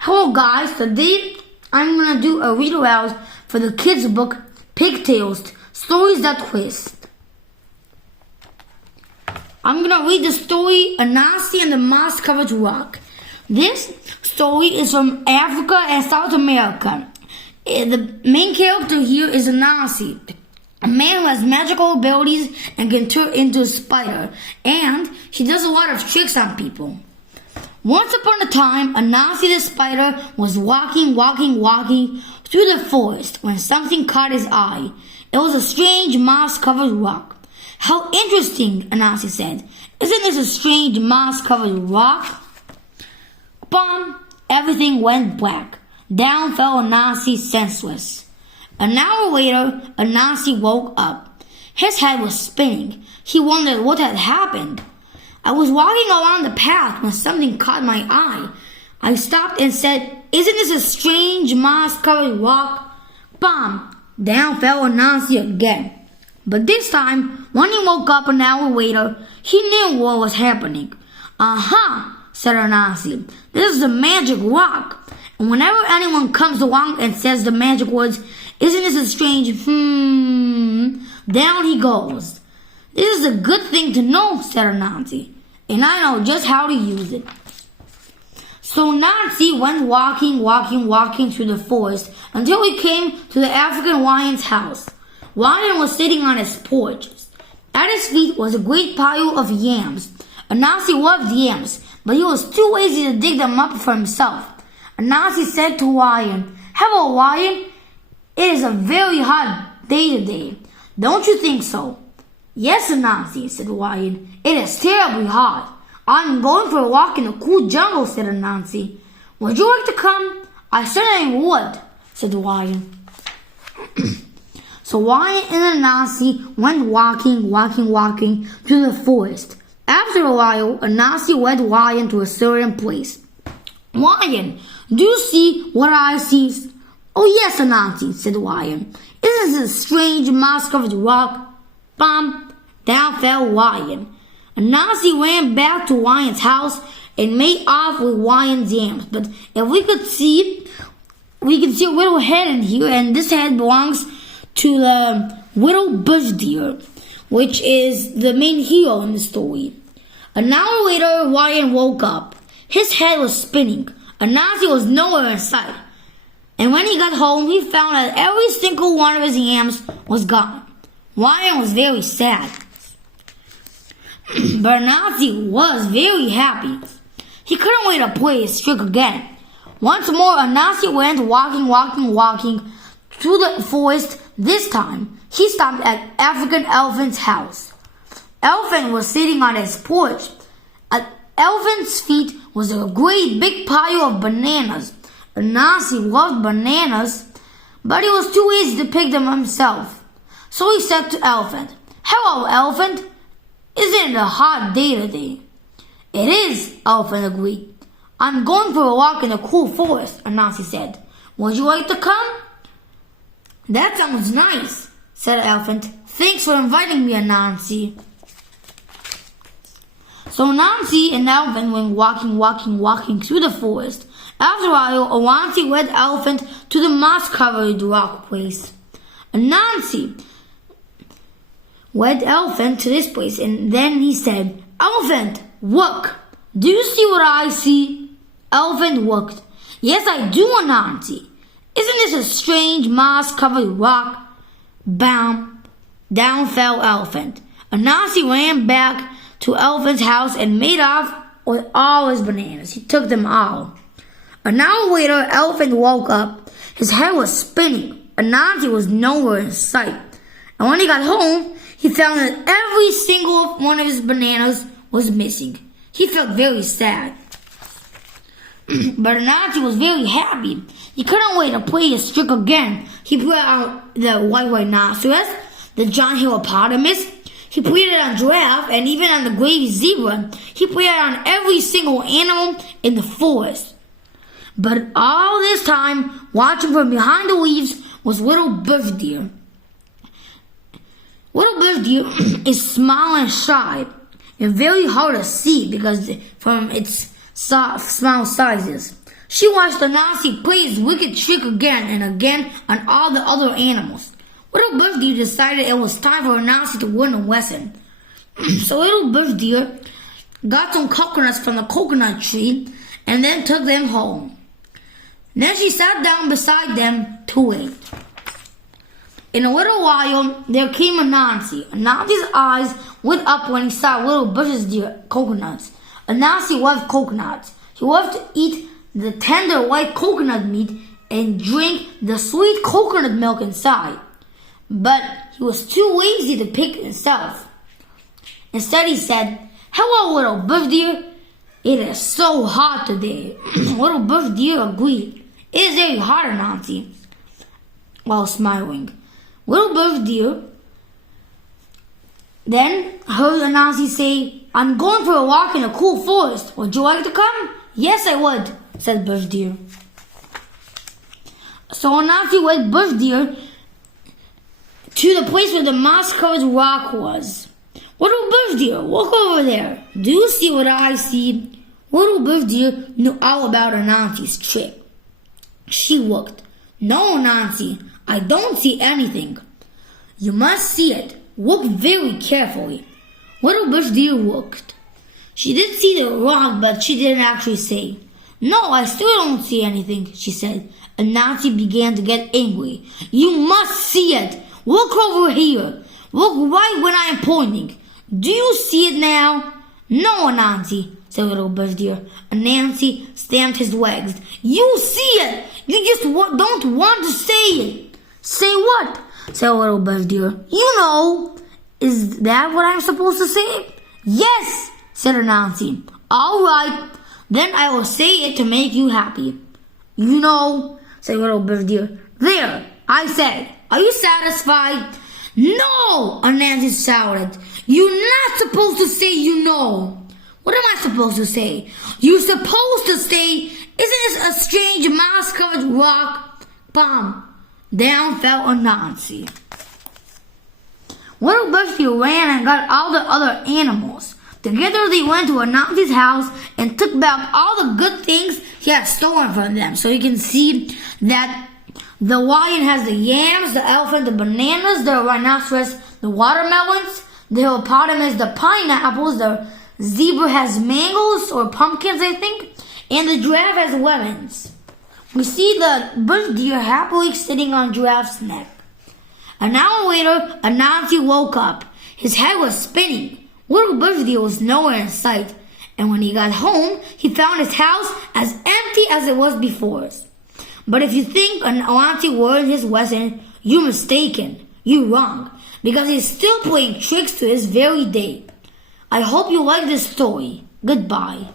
Hello guys, today I'm gonna do a read aloud for the kids book Pigtails, Stories That Twist. I'm gonna read the story Anansi and the Moss Covered Rock. This story is from Africa and South America. The main character here is Anansi, a man who has magical abilities and can turn into a spider, and he does a lot of tricks on people. Once upon a time, Anansi the spider was walking through the forest when something caught his eye. It was a strange moss-covered rock. "How interesting," Anansi said. "Isn't this a strange moss-covered rock?" Bum! Everything went black. Down fell Anansi senseless. An hour later, Anansi woke up. His head was spinning. He wondered what had happened. "I was walking along the path when something caught my eye. I stopped and said, 'Isn't this a strange moss-covered rock?' Bam! Down fell Anansi again. But this time, when he woke up an hour later, he knew what was happening. 'Aha!' said Anansi. 'This is the magic rock. And whenever anyone comes along and says the magic words, 'Isn't this a strange down he goes.' This is a good thing to know," said Anansi, "and I know just how to use it." So Anansi went walking through the forest until he came to the African lion's house. Lion was sitting on his porch. At his feet was a great pile of yams. Anansi loved yams, but he was too lazy to dig them up for himself. Anansi said to Lion, "Hello, Lion. It is a very hot day today. Don't you think so?" "Yes, Anansi," said the lion. "It is terribly hot. I'm going for a walk in the cool jungle," said Anansi. "Would you like to come?" "I certainly would," said the lion. So Lion and Anansi went walking through the forest. After a while, Anansi led Lion to a certain place. "Lion, do you see what I see?" "Oh yes, Anansi," said the lion. "Isn't this a strange moss-covered rock?" Bam! Down fell Lion. Anansi ran back to Lion's house and made off with Lion's yams. But if we could see a little head in here, and this head belongs to the little bush deer, which is the main hero in the story. An hour later, Lion woke up. His head was spinning. Anansi was nowhere in sight. And when he got home, he found that every single one of his yams was gone. Lion was very sad. But Anansi was very happy. He couldn't wait to play his trick again. Once more, Anansi went walking through the forest. This time, he stopped at African Elephant's house. Elephant was sitting on his porch. At Elephant's feet was a great big pile of bananas. Anansi loved bananas, but he was too lazy to pick them himself. So he said to Elephant, "Hello, Elephant. Isn't it a hot day today?" "It is," Elephant agreed. "I'm going for a walk in the cool forest," Anansi said. "Would you like to come?" "That sounds nice," said Elephant. "Thanks for inviting me, Anansi." So Anansi and Elephant went walking through the forest. After a while, Anansi led Elephant to the moss-covered rock place. Anansi led Elephant to this place, and then he said, "Elephant, look! Do you see what I see?" Elephant looked. "Yes, I do, Anansi. Isn't this a strange moss-covered rock?" Bam! Down fell Elephant. Anansi ran back to Elephant's house and made off with all his bananas. He took them all. An hour later, Elephant woke up. His head was spinning. Anansi was nowhere in sight. And when he got home, he found that every single one of his bananas was missing. He felt very sad. But Anansi was very happy. He couldn't wait to play his trick again. He put out the white rhinoceros, the giant hippopotamus. He put it on giraffe, and even on the gray zebra. He put it on every single animal in the forest. But all this time, watching from behind the leaves, was little bush deer. Little bush deer is small and shy, and very hard to see because from its small sizes. She watched Anansi play his wicked trick again and again on all the other animals. Little Bush Deer decided it was time for Anansi to learn a lesson. So Little Bush Deer got some coconuts from the coconut tree and then took them home. Then she sat down beside them to wait. In a little while, there came Anansi. Anansi's eyes lit up when he saw Little Bush Deer coconuts. Anansi loved coconuts. He loved to eat the tender white coconut meat and drink the sweet coconut milk inside. But he was too lazy to pick himself. Instead he said, "Hello, Little Bush Deer. It is so hot today." Little Bush Deer agreed. "It is very hot, Anansi," while smiling. Little Bush Deer then heard Anansi say, "I'm going for a walk in a cool forest. Would you like to come?" "Yes, I would," said Bush Deer. So Anansi led Bush Deer to the place where the moss-covered rock was. "Little Bush Deer, look over there. Do you see what I see?" Little Bush Deer knew all about Anansi's trick. She looked. "No, Anansi, I don't see anything." "You must see it. Look very carefully." Little Bush Deer looked. She did see the rock, but she didn't actually say. "No, I still don't see anything," she said. Anansi began to get angry. "You must see it. Look over here. Look right when I am pointing. Do you see it now?" "No, Anansi," said Little Bush Deer. Anansi stamped his legs. "You see it. You just don't want to say it." "Say what?" said Little Bush Deer. "You know." "Is that what I'm supposed to say?" "Yes," said Anansi. "All right. Then I will say it to make you happy." "You know," said Little Bush Deer. "There, I said. Are you satisfied?" "No," Anansi shouted. "You're not supposed to say you know." "What am I supposed to say?" "You're supposed to say, 'Isn't this a strange moss-covered rock?'" Bam! Down fell Anansi. Little Bush Deer ran and got all the other animals. Together they went to Anansi's house and took back all the good things he had stolen from them. So you can see that the lion has the yams, the elephant the bananas, the rhinoceros the watermelons, the hippopotamus the pineapples, the zebra has mangoes or pumpkins, I think, and the giraffe has lemons. We see the bush deer happily sitting on Giraffe's neck. An hour later, Anansi woke up. His head was spinning. Little Bush Deer was nowhere in sight, and when he got home, he found his house as empty as it was before. But if you think Anansi learned his lesson, you're mistaken. You're wrong, because he's still playing tricks to this very day. I hope you like this story. Goodbye.